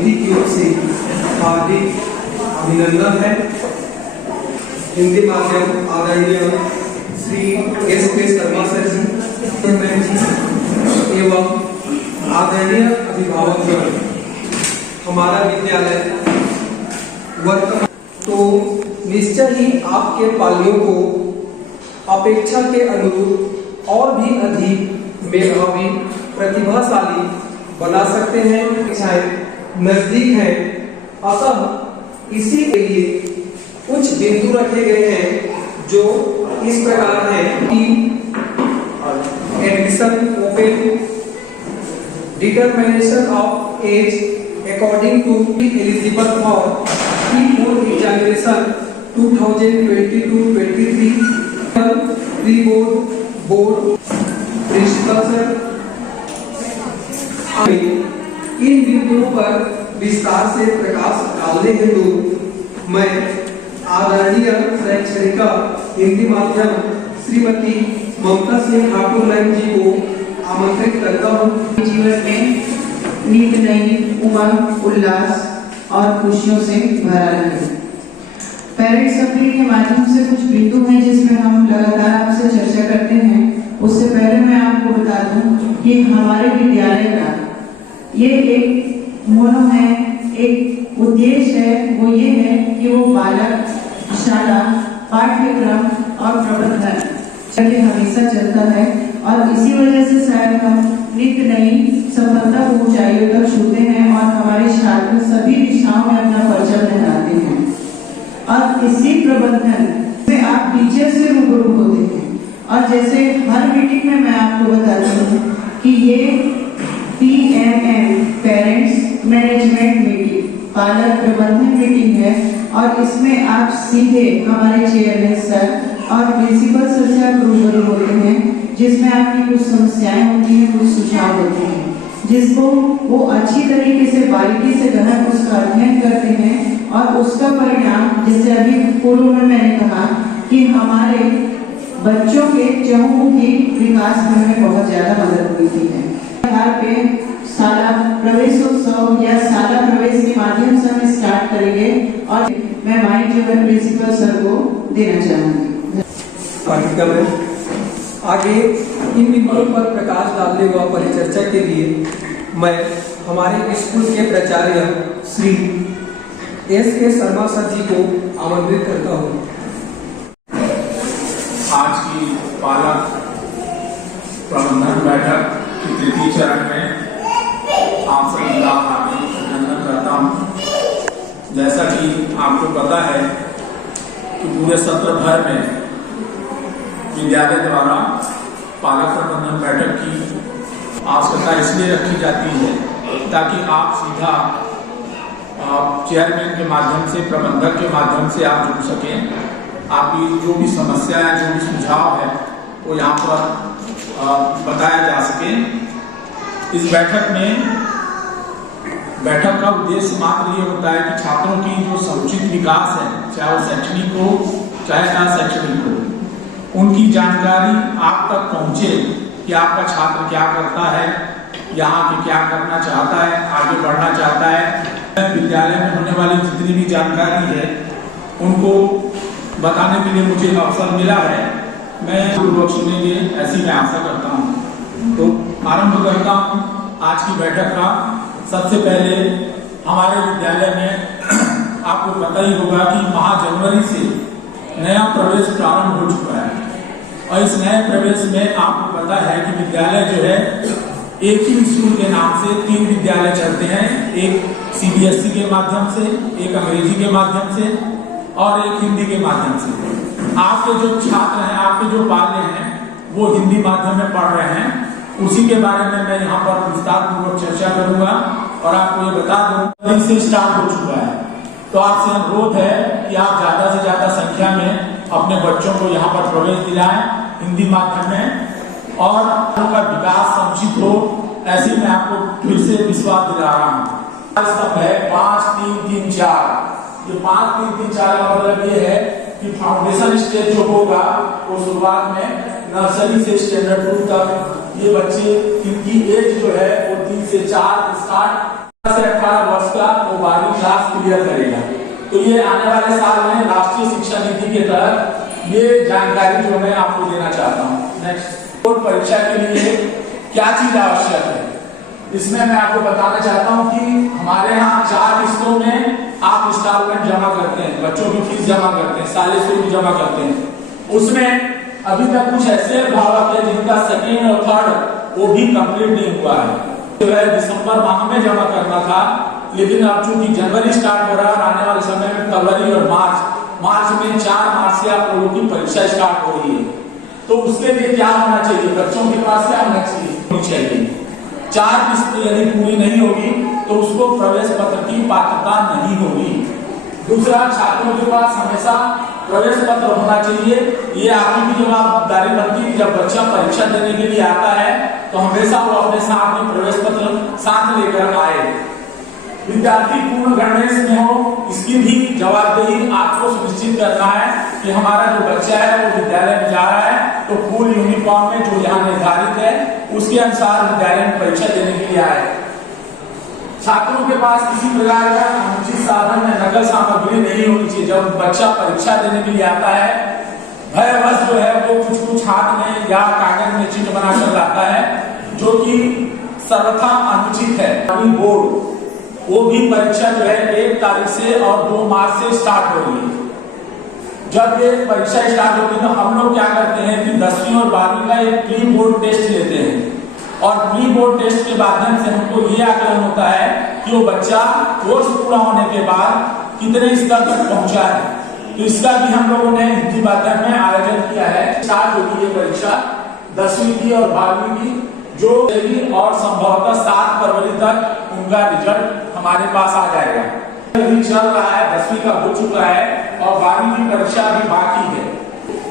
समिति की ओर से हार्दिक अभिनंदन है। हिंदी माध्यम आदरणीय श्री S.K. शर्मा सर जी एवं आदरणीय अभिभावक, हमारा विद्यालय वर्तमान तो निश्चय ही आपके पालियों को अपेक्षा के अनुरूप और भी अधिक मेधावी प्रतिभाशाली बना सकते हैं। शायद नजदीक है, अतः इसी के लिए कुछ बिंदु रखे गए हैं जो इस प्रकार है कि admission open, determination of age according to eligible for P4 examination 2022-23 pre-board board principal sir। इन बिंदुओं पर विस्तार से प्रकाश डालने हेतु मैं आदरणीय शैक्षणिका हिंदी माध्यम श्रीमती ममता सिंह ठाकुर मैम जी को आमंत्रित करता हूँ। जीवन में नित नई उमंग, उल्लास और खुशियों से भरा रहे। पेरेंट्स अपील के माध्यम से कुछ बिंदु हैं जिसमें हम लगातार आपसे चर्चा करते हैं। उससे पहले मैं आपको बता दूं कि हमारे विद्यालय का ये एक मोनो है, एक उद्देश्य है, वो ये है कि वो बालक, शाला, पाठ्यक्रम और प्रबंधन चलिए हमेशा चलता है और इसी वजह से शायद हम नित्य नई सफलता को ऊंचाइयों तक छूते हैं और हमारे छात्र सभी दिशाओं में अपना परचम लहराते हैं। और इसी प्रबंधन में आप टीचर से रूबरू होते हैं और जैसे हर मीटिंग में मैं आपको बताती हूँ कि ये PMM पेरेंट्स मैनेजमेंट मीटिंग, पालक प्रबंधन मीटिंग है और इसमें आप सीधे हमारे चेयरमैन सर और प्रिंसिपल सर से आप रूबरू होते हैं, जिसमें आपकी कुछ समस्याएं होती हैं, कुछ सुझाव होते हैं, जिसको वो अच्छी तरीके से बारीकी से गहन उसका अध्ययन करते हैं और उसका परिणाम, जैसे अभी पूर्व में मैंने कहा कि हमारे बच्चों के चहुमुखी विकास में हमें बहुत ज्यादा मदद मिलती है। यहाँ पे शाला प्रवेशोत्सव या शाला प्रवेश के माध्यम से हम स्टार्ट करेंगे और मैं माइक जो है प्रिंसिपल सर को देना चाहूंगी। पाठ्यक्रम है आगे इन बिंदुओं पर प्रकाश डालने व परिचर्चा के लिए मैं हमारे स्कूल के प्राचार्य श्री S.K. शर्मा सर जी को आमंत्रित करता हूँ। आज की पालक प्रबंधन बैठक के तृतीय चरण में आप सभी का हार्दिक अभिनंदन करता हूँ। जैसा कि आपको पता है कि पूरे सत्र भर में विद्यालय द्वारा पालक प्रबंधन बैठक की आवश्यकता इसलिए रखी जाती है ताकि आप सीधा चेयरमैन के माध्यम से, प्रबंधक के माध्यम से आप जुड़ सकें। आपकी जो भी समस्या है, जो भी सुझाव है, वो यहाँ पर बताया जा सके। इस बैठक का उद्देश्य मात्र ये होता है कि छात्रों की जो समुचित विकास है, चाहे वो शैक्षणिक हो चाहे ना शैक्षणिक हो, उनकी जानकारी आप तक पहुंचे कि आपका छात्र क्या करता है, यहाँ के क्या करना चाहता है, आगे बढ़ना चाहता है। विद्यालय में होने वाली जितनी भी जानकारी है उनको बताने के लिए मुझे अवसर मिला है। मैं पूर्वक सुनेंगे ऐसी मैं आशा करता हूँ। तो आरंभ करता हूँ आज की बैठक का। सबसे पहले हमारे विद्यालय में आपको पता ही होगा कि माह जनवरी से नया प्रवेश प्रारंभ हो चुका है और इस नए प्रवेश में आपको पता है कि विद्यालय जो है एक ही स्कूल के नाम से 3 विद्यालय चलते हैं, एक CBSE के माध्यम से, एक अंग्रेजी के माध्यम से और एक हिंदी के माध्यम से। आपके जो छात्र हैं, आपके जो पाल्य हैं, वो हिंदी माध्यम में पढ़ रहे हैं। उसी के बारे में मैं यहाँ पर विस्तार पूर्वक चर्चा करूंगा और आपको ये बता दूं इससे स्टार्ट हो चुका है। तो आपसे अनुरोध है कि आप ज्यादा से ज्यादा संख्या में अपने बच्चों को यहाँ पर प्रवेश दिलाएं हिंदी माध्यम में और उनका विकास समुचित हो, ऐसी मैं आपको फिर से विश्वास दिला रहा हूँ। स्तंभ है 5, 3, 3, 4। ये 5, 3, 3, 4 का मतलब ये है कि फाउंडेशन स्टेज जो होगा वो शुरुआत में नर्सरी से स्टैंडर्ड 2 तक ये बच्चे इनकी एज जो है वो 3 से 4 स्टार्ट से 18 वर्ष का क्लियर करेगा। तो ये आने वाले साल में राष्ट्रीय शिक्षा नीति के तहत ये जानकारी जो मैं आपको देना चाहता हूँ। नेक्स्ट, बोर्ड परीक्षा के लिए क्या चीज आवश्यक है, इसमें मैं आपको बताना चाहता हूँ कि हमारे यहाँ 4 किस्तों में आप इंस्टॉलमेंट जमा करते हैं, बच्चों की फीस जमा करते हैं, साले शुल्क जमा करते हैं। उसमें अभी तक कुछ ऐसे अभिभावक है जिनका सेकेंड और थर्ड वो भी कंप्लीट नहीं हुआ है। जो है दिसंबर माह में जमा करना था, लेकिन अब चूंकि जनवरी स्टार्ट हो रहा है, आने वाले समय में फरवरी और मार्च में 4 मार्च से आप लोगों की परीक्षा स्टार्ट हो रही है। तो उसके लिए क्या होना चाहिए, बच्चों के पास क्या होना चाहिए 4 किस्तें यदि पूरी नहीं होगी तो उसको प्रवेश पत्र की पात्रता नहीं होगी। दूसरा, छात्रों के पास हमेशा प्रवेश पत्र होना चाहिए। ये आपकी भी जवाबदारी बनती है, जब बच्चा परीक्षा देने के लिए आता है तो हमेशा वो अपने साथ में प्रवेश पत्र साथ लेकर आए। विद्यार्थी पूर्ण गणवेश में हो, इसकी भी जवाबदेही आपको सुनिश्चित करना है कि हमारा जो बच्चा है वो विद्यालय में जा रहा है तो फुल यूनिफॉर्म में जो यहाँ निर्धारित है उसके अनुसार विद्यालय में परीक्षा देने के लिए आए। छात्रों के पास किसी प्रकार का अनुचित साधन में नकल सामग्री नहीं होनी चाहिए। जब बच्चा परीक्षा देने के लिए आता है, भयवश जो है वो कुछ हाथ में या कागज में चिट बनाकर लाता है, जो कि सर्वथा अनुचित है। बोर्ड वो भी परीक्षा जो है 1 तारीख से और 2 मार्च से स्टार्ट हो रही है। जब ये परीक्षा स्टार्ट होती है तो हम लोग क्या करते हैं कि 10वीं और 12वीं का एक प्री बोर्ड टेस्ट लेते हैं, और प्री बोर्ड टेस्ट के माध्यम से हमको ये आकलन होता है कि वो बच्चा कोर्स पूरा होने के बाद कितने स्तर तक पहुंचा है। तो इसका भी हम लोगों ने हिंदी माध्यम में आयोजन किया है। स्टार्ट होगी ये परीक्षा 10वीं की और 12वीं की, जो और संभवतः 7 फरवरी तक उनका रिजल्ट हमारे पास आ जाएगा। अभी चल रहा है, 10वीं का हो चुका है और 12वीं की परीक्षा अभी बाकी है।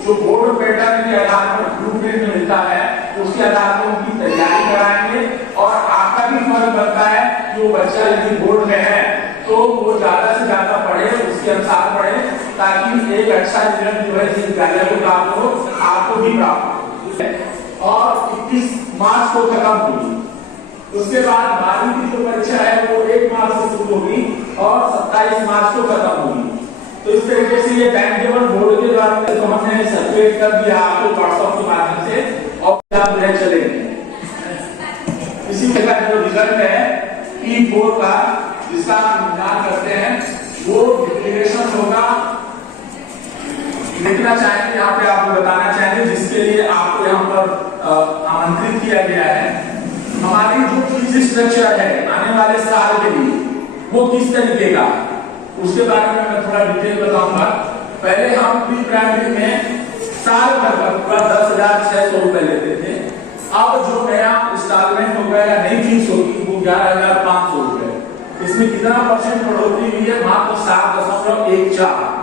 जो बोर्ड पैटर्न के आधार पर ब्लूप्रिंट मिलता है उसके आधार पर उनकी तैयारी कराएंगे, और आपका भी फर्ज बनता है कि वो बच्चा यदि बोर्ड में है तो वो ज्यादा से ज्यादा पढ़े, उसके अनुसार पढ़े, ताकि एक अच्छा रिजल्ट जो है जिस विद्यालय को प्राप्त हो आपको भी प्राप्त हो। और 21 मार्च को खत्म होगी। उसके बाद 12वीं की जो परीक्षा है वो 1 मार्च से शुरू होगी और 27 मार्च को खत्म होगी। तो इस तरीके से ये टाइम टेबल बोर्ड के द्वारा तो हमने सर्कुलेट कर दिया आपको व्हाट्सएप के माध्यम से, और आप ले चलेंगे। इसी प्रकार जो रिजल्ट है P4 का जिसका आप इंतजार करते हैं वो डिक्लेरेशन होगा। लिखना चाहेंगे यहाँ पे, आपको बताना चाहेंगे जिसके लिए आपको यहाँ पर आमंत्रित किया गया है। हमारी जो फीस स्ट्रक्चर है आने वाले साल के लिए वो किस तरीके का, उसके बारे में मैं थोड़ा डिटेल बताऊंगा। पहले हम प्री प्राइमरी में साल भर का पूरा 10,600 रुपए लेते थे। अब जो नया इंस्टॉलमेंट हो गया या नई फीस होगी वो 11,500 रुपए। इसमें कितना % बढ़ोतरी हुई है, मात्र 7.14।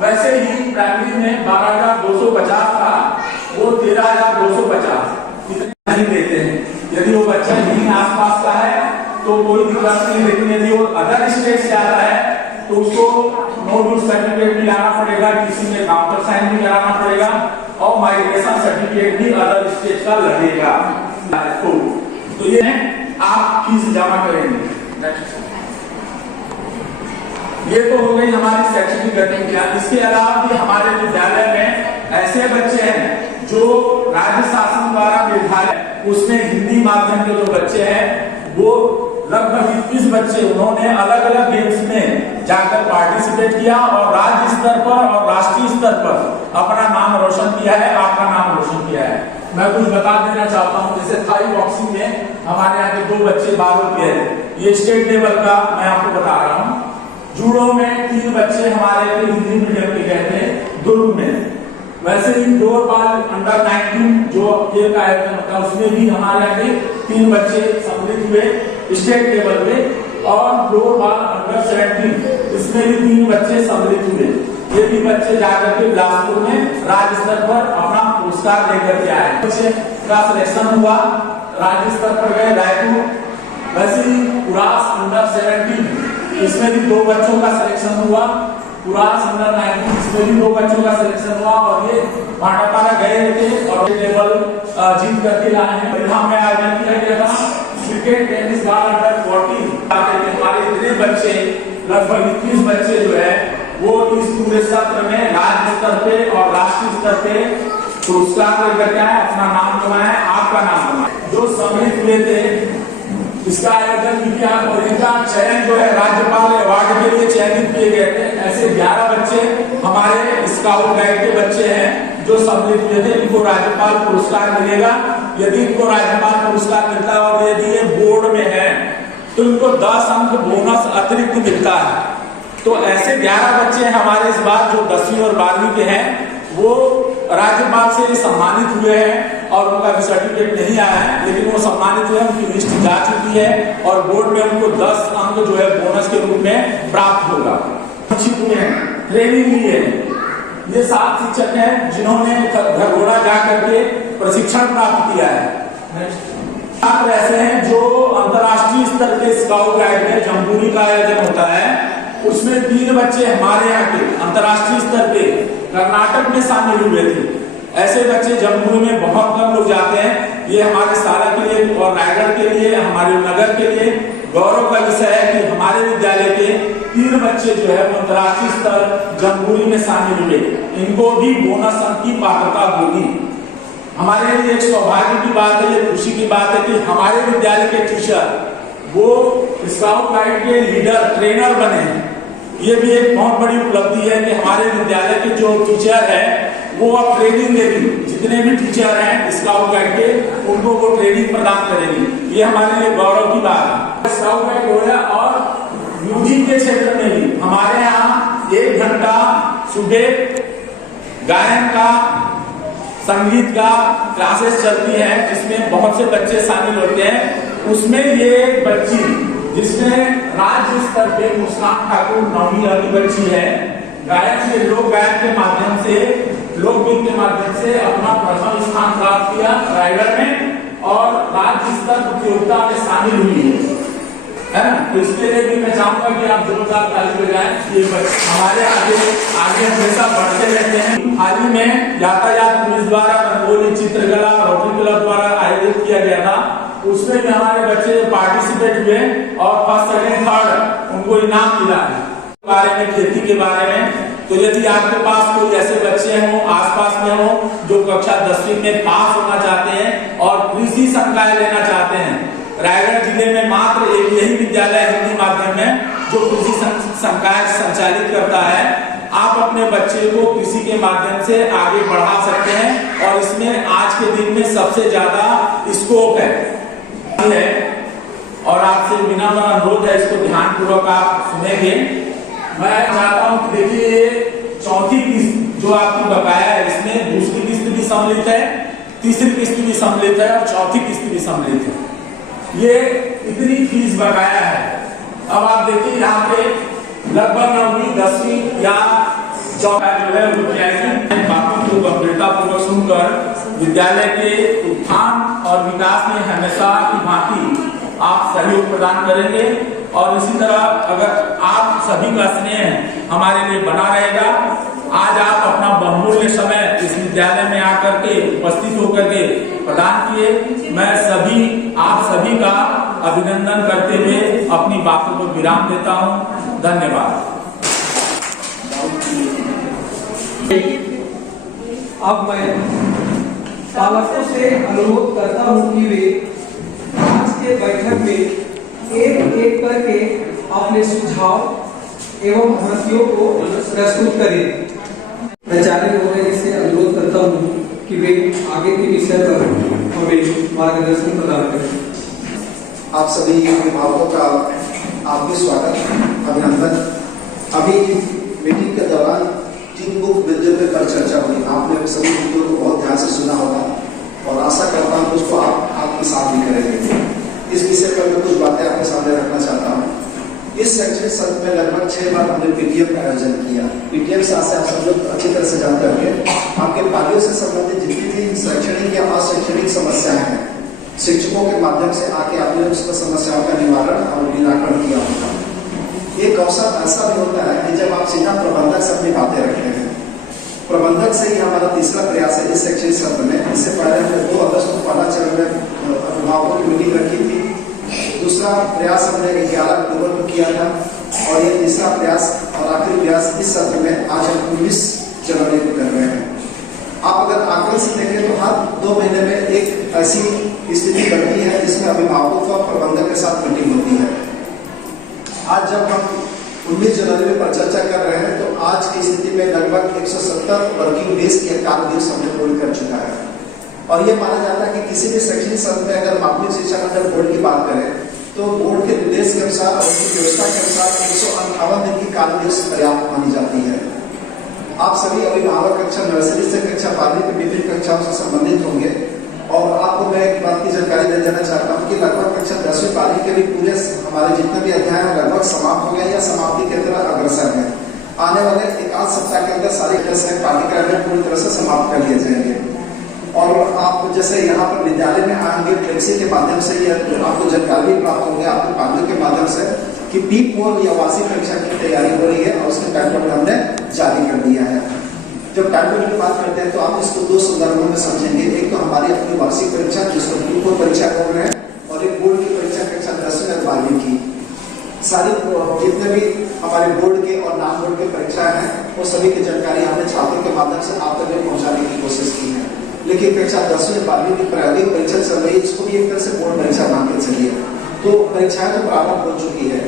वैसे ही प्राइमरी में 12,250 था, वो 13,250 इतने नहीं देते हैं। यदि वो बच्चा यहीं आसपास का है तो कोई दिक्कत नहीं, लेकिन यदि वो अदर स्टेट से आता है तो उसको नो ड्यूज सर्टिफिकेट भी लाना पड़ेगा, किसी में काउंटर साइन भी कराना पड़ेगा, और माइग्रेशन सर्टिफिकेट भी अदर स्टेट का लगेगा। तो ये आप फीस जमा करेंगे। ये तो हो गई हमारी शैक्षणिक गतिविधियां। इसके अलावा भी हमारे विद्यालय में ऐसे बच्चे हैं जो राज्य शासन द्वारा निर्धारित, उसमें हिंदी माध्यम के जो बच्चे हैं वो लगभग 21 बच्चे, उन्होंने अलग अलग गेम्स में जाकर पार्टिसिपेट किया और राज्य स्तर पर और राष्ट्रीय स्तर पर अपना नाम रोशन किया है, आपका नाम रोशन किया है। मैं कुछ बता देना चाहता हूँ, जैसे थाई बॉक्सिंग में हमारे यहाँ के 2 बच्चे 12 के हैं, ये स्टेट लेवल का मैं आपको बता रहा हूँ। जूडो में 3 बच्चे हमारे हिंदी मीडियम के गए थे दुर्ग में। वैसे ही फ्लोरबॉल अंडर 19 जो खेल का आयोजन होता है उसमें भी हमारे यहाँ के 3 बच्चे सम्मिलित हुए स्टेट लेवल पे, और फ्लोरबॉल अंडर 17 इसमें भी 3 बच्चे सम्मिलित हुए। ये भी बच्चे जाकर के बिलासपुर में राज्य स्तर पर अपना पुरस्कार लेकर के आए। बच्चे का सिलेक्शन हुआ, राज्य स्तर पर गए रायपुर। वैसे ही पुरास अंडर 17 इसमें भी 2 बच्चों का सिलेक्शन हुआ, पुरास अंडर 19 इसमें भी 2 बच्चों का सिलेक्शन हुआ, और ये भाटापारा गए थे और लेवल जीत करके लाए हैं। परिणाम में आयोजन किया गया था क्रिकेट टेनिस बॉल अंडर 14। हमारे इतने बच्चे लगभग 21 बच्चे जो है वो इस पूरे सत्र में राज्य स्तर पे और राष्ट्रीय स्तर पे पुरस्कार लेकर के आए, अपना नाम कमाए, आपका नाम कमाए। जो सम्मिलित हुए थे इसका आयोजन भी किया और इनका चयन जो है राज्यपाल अवार्ड के लिए चयनित किए गए थे। ऐसे 11 बच्चे हमारे स्काउट गाइड के बच्चे हैं जो सम्मिलित हुए थे, इनको राज्यपाल पुरस्कार मिलेगा। यदि इनको राज्यपाल पुरस्कार मिलता है और यदि ये बोर्ड में है तो इनको 10 अंक बोनस अतिरिक्त मिलता है। तो ऐसे 11 बच्चे हमारे इस बार जो 10वीं और 12वीं के हैं वो राज्यपाल से सम्मानित हुए हैं और उनका भी सर्टिफिकेट नहीं आया है, लेकिन वो सम्मानित हुए, उनकी लिस्ट जा चुकी है और बोर्ड में उनको 10 अंक जो है बोनस के रूप में प्राप्त होगा। शिक्षित हुए हैं, ट्रेनिंग ली है। ये 7 शिक्षक हैं जिन्होंने घरघोड़ा जा करके प्रशिक्षण प्राप्त किया है। छात्र ऐसे हैं जो अंतर्राष्ट्रीय स्तर के स्काउट गाइड में जम्बूरी का आयोजन होता है, उसमें 3 बच्चे हमारे यहाँ के अंतर्राष्ट्रीय स्तर पे कर्नाटक में शामिल हुए थे। ऐसे बच्चे जम्मू में बहुत कम लोग जाते हैं। ये हमारे सारा के लिए और रायगढ़ के लिए, हमारे नगर के लिए गौरव का विषय है कि हमारे विद्यालय के 3 बच्चे जो है वो अंतर्राष्ट्रीय स्तर जम्बूरी में शामिल हुए। इनको भी बोनस अंक की पात्रता होगी। हमारे लिए एक सौभाग्य की बात है, ये खुशी की बात है कि हमारे विद्यालय के टीचर वो स्काउट गाइड के लीडर ट्रेनर बने हैं। ये भी एक बहुत बड़ी उपलब्धि है कि हमारे विद्यालय के जो टीचर है वो अब ट्रेनिंग देगी। जितने भी टीचर हैं स्काउट गाइड के उनको वो ट्रेनिंग प्रदान करेगी। ये हमारे लिए गौरव की बात है। स्काउट गाइड हो गया और म्यूजिक के क्षेत्र में भी हमारे यहाँ 1 घंटा सुबह गायन का, संगीत का क्लासेस चलती है जिसमें बहुत से बच्चे शामिल होते हैं। उसमें ये एक बच्ची जिसने राज्य स्तर पे मुस्कान ठाकुर 9वीं वाली बच्ची है, गायन से लोक गायन के माध्यम से, लोकगीत के माध्यम से अपना प्रथम स्थान प्राप्त किया रायगढ़ में और राज्य स्तर प्रतियोगिता में शामिल हुई है ना। तो इसके लिए भी मैं चाहूंगा कि आप जोरदार ताली बजाएं। ये हमारे आगे हमेशा बढ़ते रहते हैं। हाल ही में यातायात पुलिस द्वारा रंगोली, चित्रकला, रोटरी क्लब द्वारा आयोजित किया गया था। उसमें भी हमारे बच्चे पार्टिसिपेट हुए और फर्स्ट, सेकंड, थर्ड उनको इनाम मिला है। बारे में, खेती के बारे में, तो यदि आपके पास कोई ऐसे बच्चे हों, आसपास में हो जो कक्षा 10वीं में पास होना चाहते हैं और कृषि संकाय लेना चाहते हैं, रायगढ़ जिले में मात्र एक यही विद्यालय हिंदी माध्यम में जो कृषि संकाय संचालित करता है। आप अपने बच्चे को कृषि के माध्यम से आगे बढ़ा सकते हैं और इसमें आज के दिन में सबसे ज्यादा स्कोप है। और आपसे विनम्र अनुरोध है, इसको ध्यान पूर्वक आप सुनेंगे। मैं चाहता हूं कि देखिए ये 4थी किस्त जो आपकी बकाया है, इसमें दूसरी किस्त भी सम्मिलित है, तीसरी किस्त भी सम्मिलित है और 4थी किस्त भी सम्मिलित है। ये इतनी फीस बकाया है। अब आप देखिए यहाँ पे लगभग 9वीं, 10वीं या 4वीं जो है विद्यार्थी बातों को गंभीरता पूर्वक सुनकर विद्यालय के उत्थान और विकास में हमेशा की भांति आप सहयोग प्रदान करेंगे और इसी तरह अगर आप सभी का स्नेह हमारे लिए बना रहेगा। आज आप अपना बहुमूल्य समय इस विद्यालय में आकर के उपस्थित होकर के प्रदान किए। मैं आप सभी का अभिनंदन करते हुए अपनी बातों को विराम देता हूं। धन्यवाद। अब मैं पालकों से अनुरोध करता हूं कि वे आज के बैठक में एक एक करके अपने सुझाव एवं भ्रांतियों को प्रस्तुत करें। प्राचार्य महोदय से अनुरोध करता हूं कि वे आगे के विषय पर हमें मार्गदर्शन प्रदान करें। आप सभी अभिभावकों का आपके स्वागत, अभिनंदन। अभी मीटिंग के दौरान जिन बुक बिल्डर पे पर चर्चा हुई, आपने सभी मुद्दों को बहुत ध्यान से सुना होगा और आशा करता हूँ उसको आप आत्मसात भी करेंगे। इस विषय पर मैं कुछ बातें आपके सामने रखना चाहता हूँ। इस शैक्षणिक सत्र में लगभग 6 बार हमने पीटीएम का आयोजन किया। पीटीएम से आप सब लोग अच्छी तरह से जानते होंगे, आपके पालियों से संबंधित जितनी भी शैक्षणिक या अशैक्षणिक समस्याएं हैं, शिक्षकों के माध्यम से आके आपने उस समस्याओं का निवारण और निराकरण किया होगा। एक अवसर ऐसा भी होता है कि जब आप सीधा प्रबंधक से अपनी बातें रखते हैं। प्रबंधक से ही हमारा तीसरा प्रयास है इस शैक्षणिक सत्र में। इससे पहले हमने 2 अगस्त को पहला चरण में अभिभावकों की मीटिंग रखी थी दूसरा प्रयास हमने 11 अक्टूबर को किया था और ये तीसरा प्रयास और आखिरी प्रयास इस सत्र में आज हम 19 जनवरी को कर रहे हैं। आप अगर आंकड़े से देखें तो हर 2 महीने में एक ऐसी स्थिति बनती है जिसमें अभिभावकों और प्रबंधक के साथ मीटिंग होती है। आज जब हम 19 जनवरी में परिचर्चा कर रहे हैं तो आज की स्थिति में लगभग 170 वर्किंग डेज की कार्य दिवस हमने पूर्ण कर चुका है। और ये माना जाता है कि किसी भी शैक्षणिक संस्था में अगर माध्यमिक शिक्षा मंडल बोर्ड की बात करें तो बोर्ड के निर्देश के अनुसार और उनकी व्यवस्था के अनुसार 158 दिन की कार्य दिवस पर्याप्त मानी जाती है। आप सभी अभिभावक कक्षा नर्सरी से कक्षा 12वीं की विभिन्न कक्षाओं से संबंधित होंगे और आपको मैं एक बात की जानकारी दे देना चाहता हूँ कि लगभग कक्षा 10वीं 12वीं के भी पूरे हमारे जितने भी अध्याय हैं लगभग समाप्त हो गए या समाप्ति की तरह अग्रसर है। आने वाले एक आध सप्ताह के अंदर सारे पाठ्यक्रम पूरी तरह से समाप्त कर लिए जाएंगे। और आप जैसे यहाँ पर विद्यालय में आएंगे फ्लेक्सी के माध्यम से यह आपको जानकारी भी प्राप्त होगी आपके पाठ्य के माध्यम से कि P4 या वार्षिक परीक्षा की तैयारी हो रही है और उसके टाइम टेबल हमने जारी कर दिया है। जब टाइम टेबल की बात करते हैं तो आप इसको 2 संदर्भों में समझेंगे। एक तो हमारी अपनी वार्षिक परीक्षा जिसको P4 परीक्षा बोल रहे हैं और एक बोर्ड की परीक्षा कक्षा 10वीं और 12वीं की सारी जितने भी हमारे बोर्ड के और नॉन बोर्ड के परीक्षा हैं वो सभी की जानकारी हमने छात्रों के माध्यम से आप तक पहुँचाने की कोशिश की है। लेकिन कक्षा 10वीं 12वीं की प्रायोगिक परीक्षा चल रही है, इसको भी एक तरह से बोर्ड परीक्षा मान के चलिए। तो परीक्षाएं तो प्रारंभ हो चुकी है।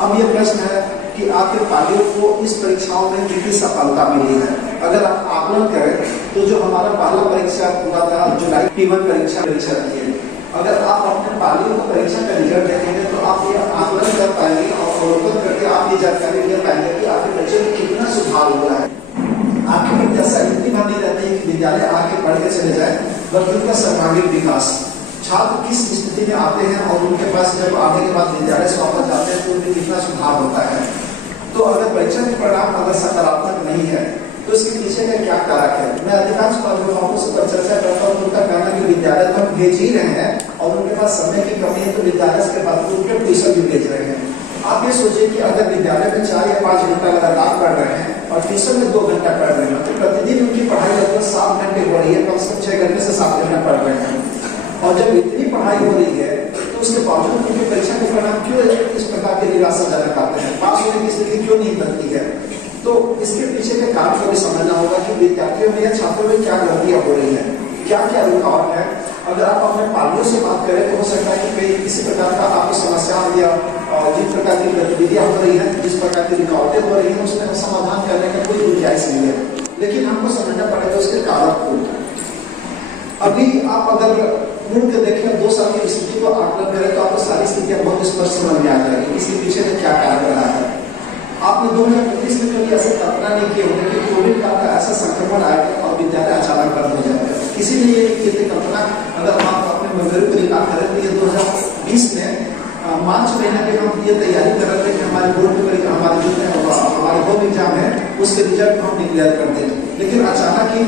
अब ये प्रश्न है कि आपके पालियों को इस परीक्षाओं में कितनी सफलता मिली है। अगर आप आकलन करें तो जो हमारा पहला परीक्षा पूरा था जुलाई P1 परीक्षा की है। अगर आप अपने पालियों को परीक्षा का रिजल्ट देखेंगे तो आप ये आकलन कर पाएंगे और अवलोकन करके आप ये जानकारी ले पाएंगे कि आपके बच्चे में कितना सुधार हुआ है। आपकी प्रत्याशा इतनी बनी रहती है कि विद्यालय आके पढ़ के चले जाए, बल्कि उनका सर्वांगीण विकास छात्र किस स्थिति में आते हैं और उनके पास जब आने के बाद विद्यालय से वापस जाते हैं तो उनमें कितना सुधार होता है। तो अगर परीक्षा के परिणाम अगर सकारात्मक नहीं है तो इसके पीछे का क्या कारक है। मैं अधिकांश अभिभावकों से चर्चा करता हूँ, उनका कहना है कि विद्यालय तो हम भेज ही रहे हैं और उनके पास समय की कमी है तो विद्यालय के बाद उनके ट्यूशन भी भेज रहे हैं। आप ये सोचिए कि अगर विद्यालय में 4 या 5 घंटा लगातार पढ़ रहे हैं और ट्यूशन में 2 घंटा पढ़ रहे हैं तो प्रतिदिन उनकी पढ़ाई लगभग 7 घंटे हो रही है, कम से कम 6 घंटे से 7 घंटा पढ़ रहे हैं। और जब इतनी पढ़ाई हो रही है तो उसके बावजूद उनकी परीक्षा के परिणाम क्यों इस प्रकार के निराशाजनक आते हैं, पास होने की स्थिति क्यों नहीं बनती है। तो इसके पीछे के कारण को भी समझना होगा कि विद्यार्थियों में या छात्रों में क्या गलतियां हो रही है, क्या क्या रुकावट है। अगर आप अपने पालियों से बात करें तो हो सकता है कि कई किसी प्रकार का आपको समस्या या जिस प्रकार की गतिविधियां हो रही है, जिस प्रकार की रुकावटें हो रही है उसमें समाधान करने का कोई गुंजाइश नहीं है। लेकिन हमको समझना पड़ेगा उसके कारण को। अभी आप अगर मुड़ के देखें 2 साल की स्थिति को आकलन करें तो आपको सारी स्थितियां बहुत स्पष्ट समझ में आ जाएगी इसके पीछे में क्या कारण रहा है। आपने 2019 में कभी ऐसे कल्पना नहीं किए होंगे कि कोविड काल का ऐसा संक्रमण आएगा और विद्यालय अचानक बंद हो जाएगा। किसी ने ये कल्पना अगर आप अपने मंजूरी को निकाल करें तो ये 2020 में मार्च महीने में हम ये तैयारी कर रहे थे कि हमारे बोर्ड की परीक्षा हमारे बोर्ड एग्जाम है उसके रिजल्ट हम डिक्लेयर कर दें। लेकिन अचानक ही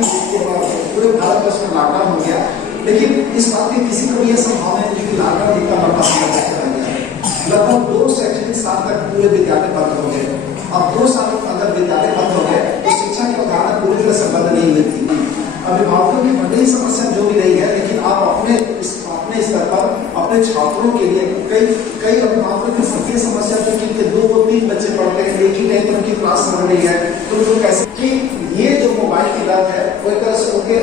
पूरे भारत वर्ष में लॉकडाउन हो गया। लेकिन इस बात की किसी को ये संभावना नहीं कि लॉकडाउन इतना बड़ा है। लगभग 2 शैक्षणिक साल तक पूरे विद्यालय बंद हो गए। अब 2 साल अगर विद्यालय बंद हो गए तो शिक्षा की अवधारणा पूरी तरह से बंद नहीं हुई थी। अभिभावकों की बड़ी समस्या जो भी रही है, लेकिन आप अपने स्तर पर अपने छात्रों के लिए कई अभिभावकों की सबकी समस्या थी कि 2-3 बच्चे पढ़ते हैं, एक ही टाइम पर उनकी क्लास चल रही है तो उनको कैसे कि ये जो मोबाइल की लत है वो एक तरह से उनके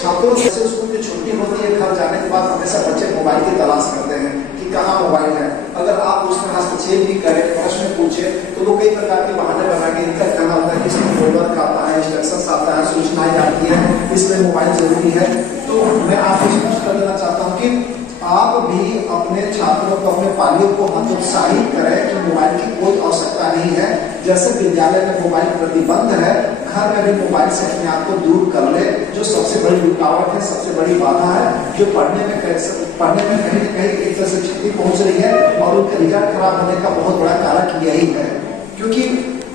छात्रों जैसे स्कूल की छुट्टी होती है, घर जाने के बाद हमेशा बच्चे मोबाइल की तलाश करते हैं कि कहाँ मोबाइल है। अगर आप उसमें हस्तक्षेप भी करें, प्रश्न पूछे तो वो कई प्रकार के बहाने बना के इनका कहना होता है कि इसमें होमवर्क आता है, इंस्ट्रक्शंस आता है, सूचनाएं आती है, इसमें मोबाइल जरूरी है। तो मैं आपको स्पष्ट कर देना चाहता हूँ कि आप भी अपने छात्रों को अपने पालियों को हतोत्साहित करें कि मोबाइल की कोई आवश्यकता नहीं है। जैसे विद्यालय में मोबाइल प्रतिबंध है, घर में भी मोबाइल से अपने आप को दूर कर ले। जो सबसे बड़ी रुकावट है, सबसे बड़ी बाधा है, जो पढ़ने में कहीं न कहीं एक तरह से क्षति पहुंच रही है और उनका रिजल्ट खराब होने का बहुत बड़ा कारक यही है। क्योंकि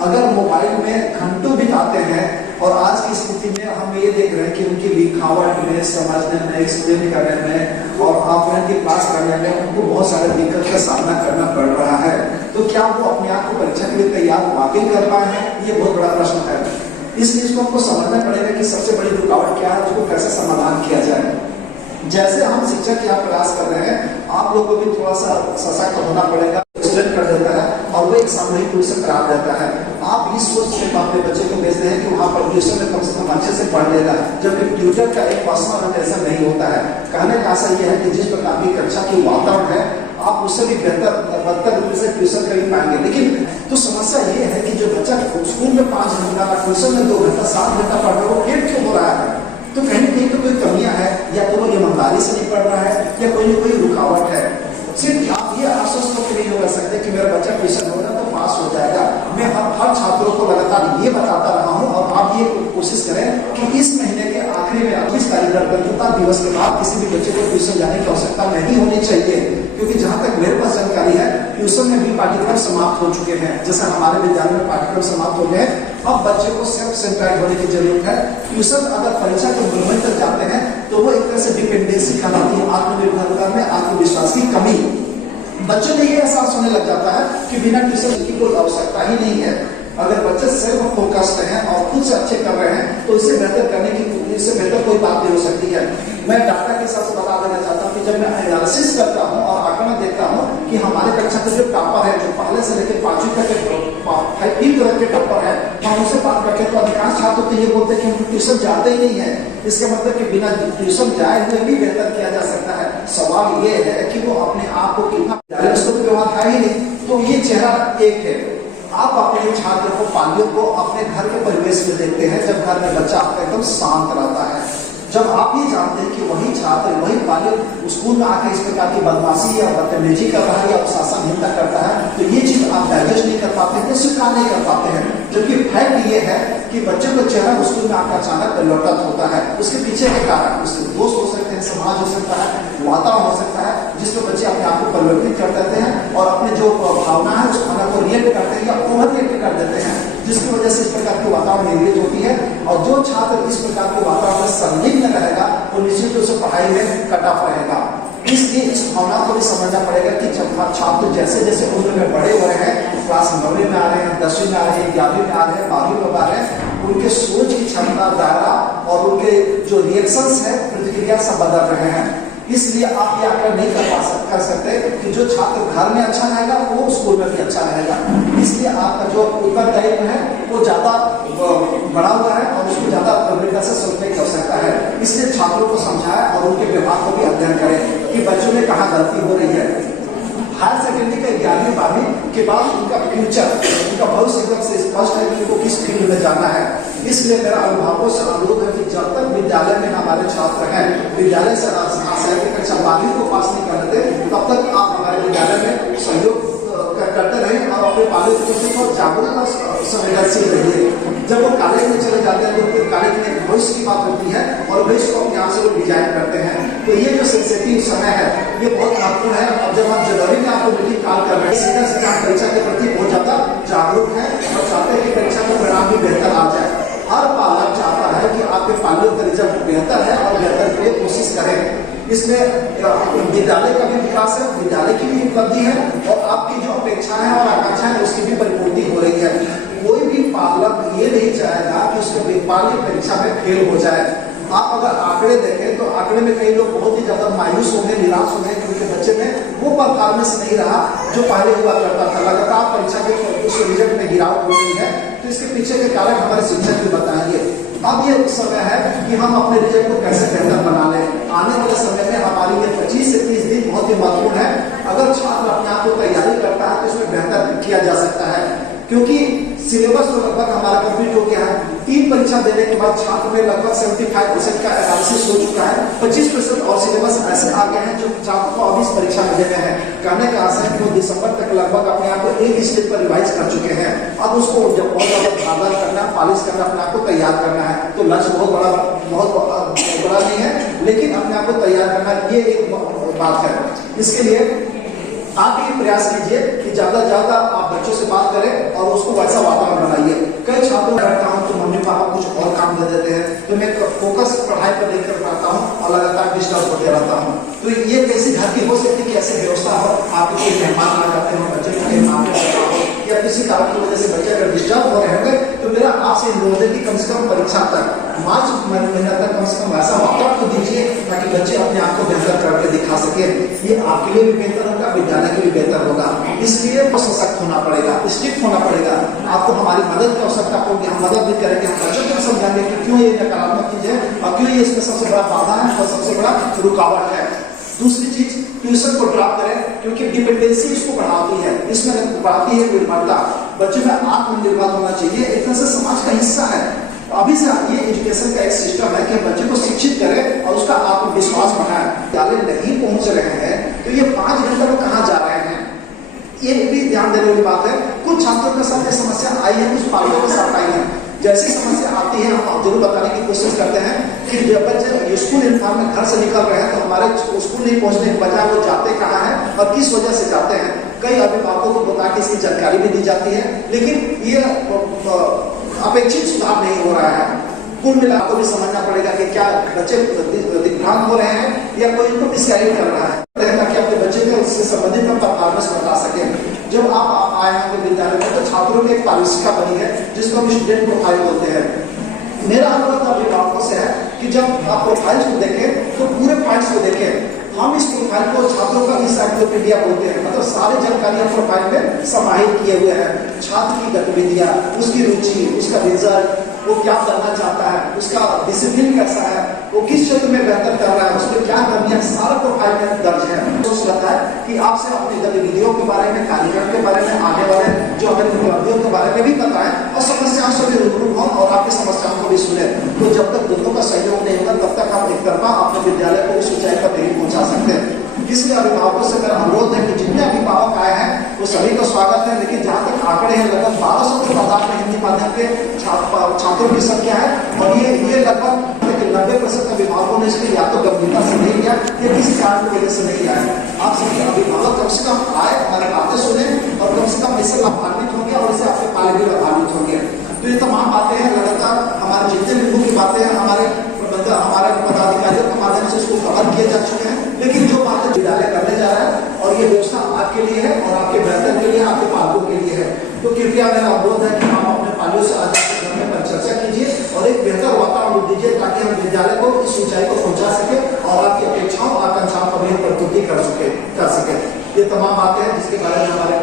अगर मोबाइल में घंटों बिताते हैं और आज की स्थिति में हम ये देख रहे हैं कि उनकी लिखावट में, समझने में, एक्सप्लेन करने में और ऑफलाइन की क्लास करने में उनको बहुत सारे दिक्कत का सामना करना पड़ रहा है। तो क्या वो अपने आप को परीक्षा के लिए तैयार वाकई कर पाए हैं, ये बहुत बड़ा प्रश्न है। इस चीज को हमको समझना पड़ेगा कि सबसे बड़ी रुकावट क्या है, उसको कैसे समाधान किया जाए। जैसे हम शिक्षक यहाँ प्रयास कर रहे हैं, आप लोगों को भी थोड़ा सा सशक्त होना पड़ेगा। स्टूडेंट कर देता है और वो एक सामूहिक रूप से खराब रहता है। आप इस सोच से अपने बच्चे को भेजते हैं कि वहाँ पर ट्यूशन में कम से कम अच्छे से पढ़ लेगा, जबकि ट्यूटर का एक पर्सनल अटेंशन नहीं होता है। कहने का आशा यह है कि जिस प्रकार की कक्षा की वातावरण है, आप उससे भी बदतर रूप से ट्यूशन कर ही पाएंगे। लेकिन तो समस्या ये है कि जो बच्चा स्कूल में 5 घंटा, ट्यूशन में 2 घंटा, 7 घंटा पढ़ रहा है, वो फेल क्यों हो रहा है? तो कहीं ना कहीं तो कोई कमियां है, या तो वो ईमानदारी से नहीं पढ़ रहा है, या कोई ना कोई रुकावट है। सिर्फ आप ये आश्वस्त नहीं हो सकते कि मेरा बच्चा ट्यूशन होगा तो पास हो जाएगा। मैं हर छात्रों को लगातार ये बताता रहा हूँ, और आप ये कोशिश करें कि इस महीने के आखिरी में 28 तारीख गणतंत्रता दिवस के बाद किसी भी बच्चे को ट्यूशन जाने की आवश्यकता नहीं होनी चाहिए, क्योंकि जहाँ तक मेरे पास जानकारी है, ट्यूशन में भी पाठ्यक्रम समाप्त हो चुके हैं। जैसे हमारे विद्यालय में पाठ्यक्रम समाप्त हो गए, अब बच्चे को सेल्फ सेंट्राइज होने की जरूरत है। ट्यूशन अगर परीक्षा के मूवमेंट तक जाते हैं तो वो एक तरह से डिपेंडेंसी कहलाती है, आत्मनिर्भरता में आत्मविश्वास की कमी। बच्चों में ये एहसास होने लग जाता है कि बिना ट्यूशन की कोई आवश्यकता ही नहीं है। अगर बच्चे सेल्फ फोकस्ड हैं और खुद से अच्छे कर रहे हैं, तो इससे बेहतर करने की, इससे बेहतर कोई बात नहीं हो सकती है। मैं डाटा के हिसाब से बता देना चाहता हूँ कि जब मैं एनालिसिस करता हूँ और आंकड़ा देखता हूँ कि हमारे कक्षा के जो टॉपर है, जो पहले से लेकर 5वीं तक के टॉपर है, हम उनसे बात करते हैं तो अधिकांश छात्र तो ये बोलते हैं कि हम ट्यूशन जाते ही नहीं है। इसका मतलब कि बिना ट्यूशन जाए हुए भी बेहतर किया जा सकता है। सवाल ये है कि वो अपने आप को कितना, उसको तो व्यवहार है ही नहीं। तो ये चेहरा एक है। आप अपने छात्र को, पालियों को अपने घर के परिवेश में देखते हैं, जब घर में बच्चा आपका एकदम शांत रहता है, जब आप ये जानते हैं कि वही छात्र, वही पालक स्कूल में आकर इस प्रकार की बदमाशी या बदतमीजी कर रहा है या अनुशासनहीनता करता है, तो ये चीज आप डाइजेस्ट नहीं कर पाते हैं, स्वीकार नहीं कर पाते हैं। जबकि फैक्ट ये है कि बच्चे का चेहरा स्कूल में आपका अचानक परिवर्तन होता है। उसके पीछे के कारण, उसके दोस्त हो सकते हैं, समाज हो सकता है, वातावरण हो सकता है, जिसमें बच्चे अपने आप को परिवर्तित कर देते हैं और अपने जो भावना है उस भावना को रिएक्ट करते हैं या ओवर रिएक्ट कर देते हैं, जिसकी वजह से इस प्रकार की वातावरण निर्मित होती है। और जो छात्र इस प्रकार के वातावरण में संलिग्न रहेगा, वो निश्चित रूप से पढ़ाई में कट ऑफ रहेगा। इसलिए इस भावना को भी समझना पड़ेगा कि जब छात्र जैसे जैसे उम्र में बड़े हुए हैं, क्लास 9वीं में आ रहे हैं, 10वीं में आ रहे हैं, 11वीं में आ रहे हैं, 12वीं में आ रहे हैं, उनके सोच की क्षमता, दायरा और उनके जो रिएक्शंस है, प्रतिक्रिया सब बदल रहे हैं। इसलिए आप ये आकलन नहीं कर सकते कि जो छात्र घर में अच्छा रहेगा वो स्कूल में भी अच्छा रहेगा। इसलिए आपका जो उत्तरदायित्व है वो ज्यादा बड़ा हुआ है और उसको ज्यादा गंभीरता से सोचने की आवश्यकता है। इसलिए छात्रों को समझाएं और उनके व्यवहार को भी अध्ययन करें कि बच्चों में कहाँ गलती हो रही है। हायर सेकेंडरी के 11वीं 12वीं के बाद उनका फ्यूचर, उनका भविष्य एकदम से स्पष्ट है कि उनको किस फील्ड में जाना है। इसलिए मेरा अभिभावकों से अनुरोध है कि जब तक विद्यालय में हमारे छात्र हैं, विद्यालय से कक्षा 12वीं को पास नहीं कर लेते, तब तक आप हमारे विद्यालय में सहयोग करते रहें और अपने पालक के प्रति बहुत जागरूक और संवेदनशील रहिए। जब वो कॉलेज में चले जाते हैं तो फिर कॉलेज में भविष्य की बात होती है और भविष्य को अपने आप से वो डिजाइन करते हैं। तो ये जो सेंसिटिव समय है ये बहुत महत्वपूर्ण है। और जब हम जनवरी में आपको मीटिंग कॉल कर रहे हैं, सीधा सीधा परीक्षा के प्रति बहुत ज्यादा जागरूक है और चाहते हैं कि परीक्षा का परिणाम भी बेहतर आ जाए। हर पालक चाहता है कि आपके पालक का रिजल्ट बेहतर है और बेहतर के लिए कोशिश करें। इसमें विद्यालय का भी विकास है, विद्यालय की भी उपलब्धि है और आपकी जो अपेक्षाएं और आकांक्षाएं उसकी भी परिपूर्ति हो रही है। कोई भी पालक ये नहीं चाहेगा कि उसके बाल्य परीक्षा में फेल हो जाए। आप अगर आंकड़े देखें तो आंकड़े में कई लोग बहुत ही ज्यादा मायूस हो गए, निराश हो गए, क्योंकि बच्चे में वो परफॉर्मेंस नहीं रहा जो पहले हुआ करता था। लगातार परीक्षा के उस रिजल्ट में गिरावट हो रही है। तो इसके पीछे के कारण हमारे शिक्षक भी बताएंगे। अब ये समय है कि हम अपने रिजल्ट को कैसे बेहतर बना लें। आने वाले समय में हमारी ये 25 से 30 दिन बहुत ही महत्वपूर्ण है। अगर छात्र अपने आप को तैयारी करता है तो इसमें बेहतर किया जा सकता है, क्योंकि सिलेबस तो लगभग हमारा कंप्लीट हो गया है। 3 परीक्षा देने के बाद छात्र में लगभग 75% का एनालिसिस हो चुका है। 25% और सिलेबस ऐसे आ गए हैं जो छात्र को अब इस परीक्षा में देने हैं। कहने का आशा है कि वो दिसंबर तक लगभग अपने आप को एक स्टेज पर रिवाइज कर चुके हैं। अब उसको जब बहुत ज्यादा धारदार करना, पॉलिश करना, अपने आप को तैयार करना है। तो लक्ष्य बहुत बड़ा नहीं है, लेकिन अपने आप को तैयार करना ये एक बात है। इसके लिए आप ये प्रयास कीजिए कि ज्यादा ज्यादा आप बच्चों से बात करें और उसको वैसा वातावरण बनाइए। कई छात्रों में रहता हूँ तो मम्मी पापा कुछ और काम दे देते हैं, तो मैं फोकस पढ़ाई पर लेकर पाता हूँ और लगातार डिस्टर्ब होते रहता हूँ। तो ये कैसी घर की हो सकती है कि ऐसी व्यवस्था हो, आप कोई मेहमान आ जाते हो, बच्चे को कहीं मारने लगता हो या किसी कारण की वजह से बच्चे अगर डिस्टर्ब हो रहे होंगे तो मेरा आपसे अनुरोध है कि कम से कम परीक्षा तक मार्च महीना तक कम से कम ऐसा वातावरण को दीजिए ताकि बच्चे अपने आप को बेहतर करके दिखा सके। ये आपके लिए भी बेहतर होगा, विद्यालय के लिए बेहतर होगा। इसलिए सशक्त होना पड़ेगा, स्ट्रिक्ट होना पड़ेगा। आपको हमारी मदद की आवश्यकता होगी, हम मदद भी करेंगे, हम बच्चों को समझाएंगे कि क्यों ये नकारात्मक चीज है और क्यों ये इसमें सबसे बड़ा बाधा है और सबसे बड़ा रुकावट है। दूसरी चीज, ट्यूशन को ड्रॉप करें क्योंकि डिपेंडेंसी इसको बढ़ाती है, इसमें बढ़ाती है निर्भरता। बच्चों में आत्मनिर्भर होना चाहिए, एक तरह से समाज का हिस्सा है। अभी से ये एजुकेशन का एक सिस्टम है कि बच्चे को शिक्षित करें और उसका आत्मविश्वास बढ़ाएं। विद्यालय नहीं पहुंच रहे हैं तो ये 5 घंटे में कहाँ जा रहे हैं, ये भी ध्यान देने वाली बात है। कुछ छात्रों के साथ ये समस्या आई है, कुछ पालकों के साथ आई है। जैसी समस्या आती है हम जरूर बताने की कोशिश करते हैं कि जब बच्चे स्कूल यूनिफॉर्म में घर से निकल रहे हैं तो हमारे स्कूल नहीं पहुंचने के बजाय वो जाते कहाँ हैं और किस वजह से जाते हैं। कई अभिभावकों को बता के इसकी जानकारी भी दी जाती है, लेकिन ये अपेक्षित सुधार नहीं हो रहा है। कुल मिलाकर को भी समझना पड़ेगा कि क्या बच्चे दिग्भ्रांत हो रहे हैं या कोई इनको मिसगाइड कर रहा है, ताकि अपने बच्चे को इससे संबंधित हम परफॉर्मेंस बता सके। जब आप आए हैं विद्यालय में तो छात्रों की एक पारिशिका बनी है जिसको हम स्टूडेंट प्रोफाइल बोलते हैं। मेरा अनुरोध अभिभावकों से है कि जब आप प्रोफाइल्स को देखें तो पूरे पॉइंट्स को देखें। हम इस प्रोफाइल को छात्रों का इंसाइक्लोपीडिया बोलते हैं, मतलब सारी जानकारियां प्रोफाइल में समाहित किए हुए हैं। छात्र की गतिविधियां, उसकी रुचि, उसका रिजल्ट, वो क्या करना चाहता है, उसका डिसिप्लिन कैसा है, वो किस क्षेत्र में बेहतर कर रहा है, उसमें क्या कमियां, सारा प्रोफाइल में दर्ज है। सोच रहता है कि आपसे अपनी गतिविधियों के बारे में, कार्यक्रम के बारे में, आगे वाले जो हमें उपलब्धियों के बारे में भी बताएं और समस्याओं से भी रूबरू हों और आपकी समस्याओं को भी सुने। तो जब तक दोनों का सहयोग नहीं होगा तब तक हम एक तरफा अपने विद्यालय को उस ऊंचाई पर नहीं पहुंचा सकते। इसलिए अभिभावकों से मेरा अनुरोध है कि जितने अभिभावक आए हैं वो सभी का स्वागत है, लेकिन जहाँ तक आंकड़े हैं लगभग 1200 के तादाद में हिंदी माध्यम के छात्रों की संख्या है और ये लगभग 90% अभिभावकों ने इसलिए या तो गंभीरता से नहीं लिया या किसी कारण की वजह से नहीं आए। आप सभी अभिभावक कम से कम आए, हमारी बातें सुने और कम से कम इससे लाभान्वित होंगे और इससे आपके पालक भी लाभान्वित होंगे। तो ये तमाम बातें हैं, लगातार हमारे जितने भी मुख्य बातें हैं हमारे पदाधिकारियों के माध्यम से उसको कवर किए जा चुके हैं, लेकिन जो बातें विद्यालय करने जा रहा है और ये व्यवस्था आपके लिए है और आपके बेहतर के लिए, आपके पालकों के लिए है। तो कृपया मेरा अनुरोध है कि हम अपने पालियों से आज आपके घर में परिचर्चा कीजिए और एक बेहतर वातावरण दीजिए ताकि हम विद्यालय को इस ऊंचाई को पहुंचा सके और आपकी अपेक्षाओं आकांक्षाओं का भी प्रस्तुति कर सके। ये तमाम बातें हैं जिसके बारे में हमारे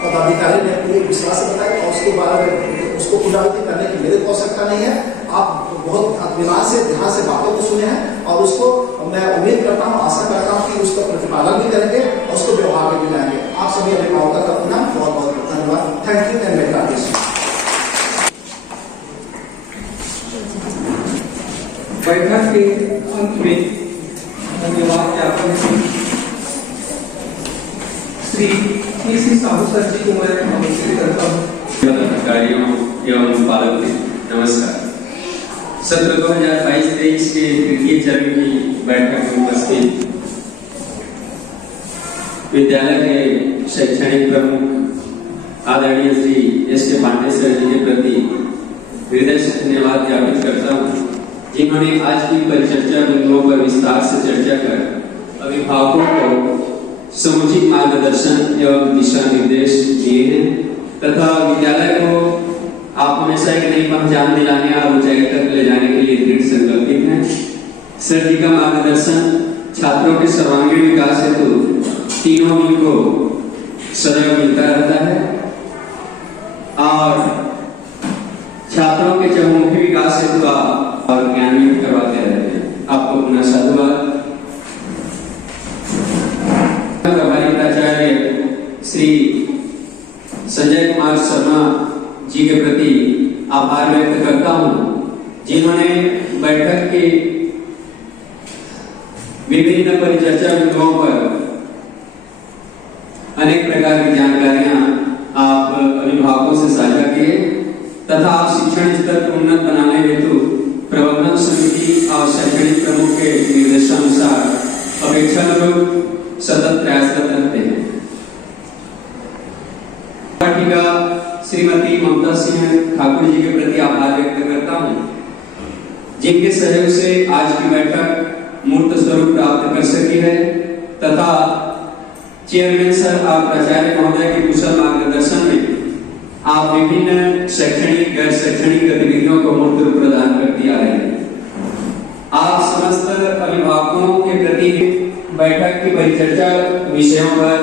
पदाधिकारी ने पूरे विश्वास से बताया और उसके बारे में उसको पुनरावृत्ति करने की मेरी आवश्यकता नहीं है। आप बहुत अभिमान से ध्यान से बातों को सुने हैं और उसको मैं उम्मीद करता हूँ, आशा करता हूँ कि उसका प्रतिपालन भी करेंगे और उसको व्यवहार में भी लाएंगे। आप सभी अभिभावकों का अपना बहुत बहुत धन्यवाद। थैंक यू एंड मेरा बैठक के अंत में धन्यवाद ज्ञापन श्री साहू सर जी को मैं आमंत्रित करता हूँ। अधिकारियों एवं पालक नमस्कार। सत्र 2022-23 के तृतीय चरण की बैठक में उपस्थित विद्यालय के शैक्षणिक प्रमुख आदरणीय श्री एस.के. पांडे सर जी के प्रति हृदय से धन्यवाद ज्ञापित करता हूँ, जिन्होंने आज की परिचर्चा बिंदुओं पर विस्तार से चर्चा कर अभिभावकों को समुचित मार्गदर्शन एवं दिशा निर्देश दिए हैं तथा विद्यालय को आप हमेशा एक नई पहचान दिलाने और ऊंचाई तक ले जाने के लिए दृढ़ संकल्पित हैं। सर जी का मार्गदर्शन छात्रों के सर्वांगीण विकास हेतु तीनों मिल को सदैव मिलता रहता है और छात्रों के चहुमुखी विकास हेतु आप और ज्ञान करवाते रहते हैं। आपको पुनः साधुवाद। प्रभारी प्राचार्य श्री संजय कुमार शर्मा जी के प्रति आभार व्यक्त करता हूं, जिन्होंने बैठक के विभिन्न परिचर्चा बिंदुओं पर अनेक प्रकार की जानकारियां आप अभिभावकों से साझा किए तथा आप शिक्षण स्तर को उन्नत बनाने हेतु प्रबंधन समिति और शैक्षणिक प्रमुख के निर्देशानुसार अपेक्षानुरूप सतत प्रयासरत रहते हैं। पाठिका श्रीमती ममता सिंह ठाकुर जी के प्रति आभार व्यक्त करता हूं, जिनके सहयोग से आज की बैठक मूर्त स्वरूप प्राप्त कर सकी है तथा चेयरमैन सर और प्राचार्य महोदय के कुशल मार्गदर्शन में आप विभिन्न शैक्षणिक गैर शैक्षणिक गतिविधियों को मूर्त रूप प्रदान करती आ रही है। आप समस्त अभिभावकों के प्रति बैठक की परिचर्चा विषयों पर,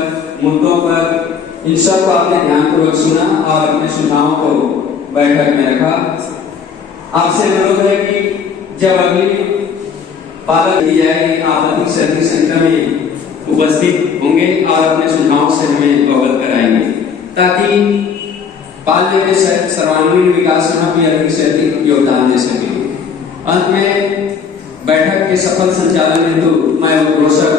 मुद्दों पर, इन सब को आपने ध्यानपूर्वक सुना और अपने सुझावों को बैठक में रखा। आपसे अनुरोध है कि जब अगली पालन की जाएगी आप अधिक से अधिक संख्या में उपस्थित होंगे और अपने सुझावों से हमें अवगत कराएंगे, ताकि पालने के सर्वांगीण विकास में भी अधिक से अधिक योगदान दे सके। अंत में बैठक के सफल संचालन हेतु मैं उद्घोषक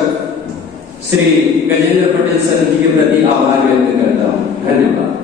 श्री गजेंद्र पटेल सर जी के प्रति आभार व्यक्त करता हूँ। धन्यवाद।